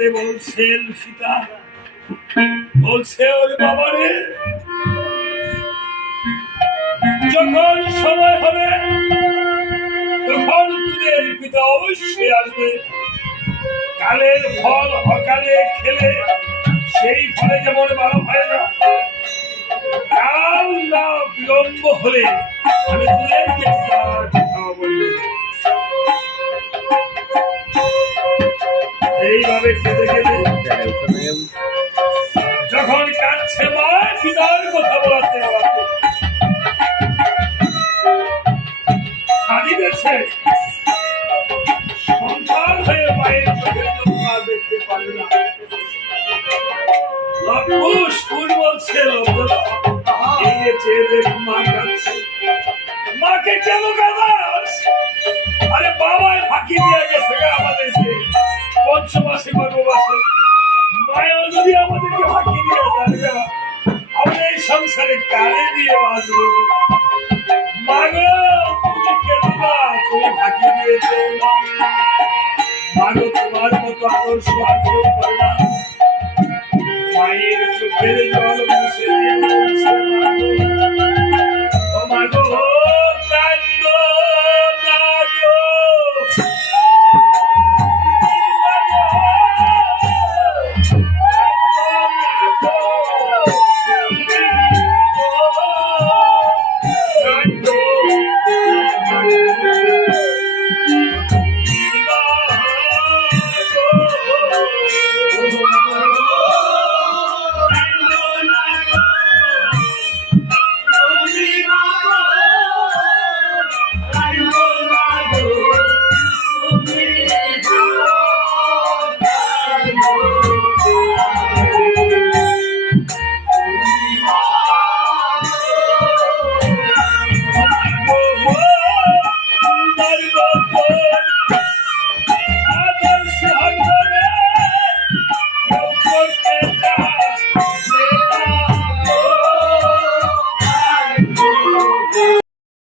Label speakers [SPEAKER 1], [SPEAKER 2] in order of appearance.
[SPEAKER 1] কাঁদছেন সীতা। বলছে, ওর বাবারে যখন সময় হবে, তখন তোদের পিতা অবশ্যই আসবে। কালের ফল অকালে খেলে, সেই ফলে যেমন ভালো হয় না, কাল না বিলম্ব হলে আমি তোদেরকে কথা বলব। এইভাবে খেতে খেতে যখন কাছে মা পিতার কথা বলাতে কাঁদিতেছে সন্তান হয়ে মায়ের দেখতে পারে না। লবকুশ কুশ বলছে লবকুশ এই চেয়ে দেখ মা কাঁদছে মাকে কেন কাঁদাস? আরে বাবায় ফাঁকি দিয়ে ফাঁকি দিয়ে যাবে আমরা এই সংসারে কালে দিয়ে বাঁচবো? মাগো তুমি তুমি ফাঁকি দিয়েছ মাগো, তোমার মতো আদর্শ আর করে না। মায়ের চোখের জল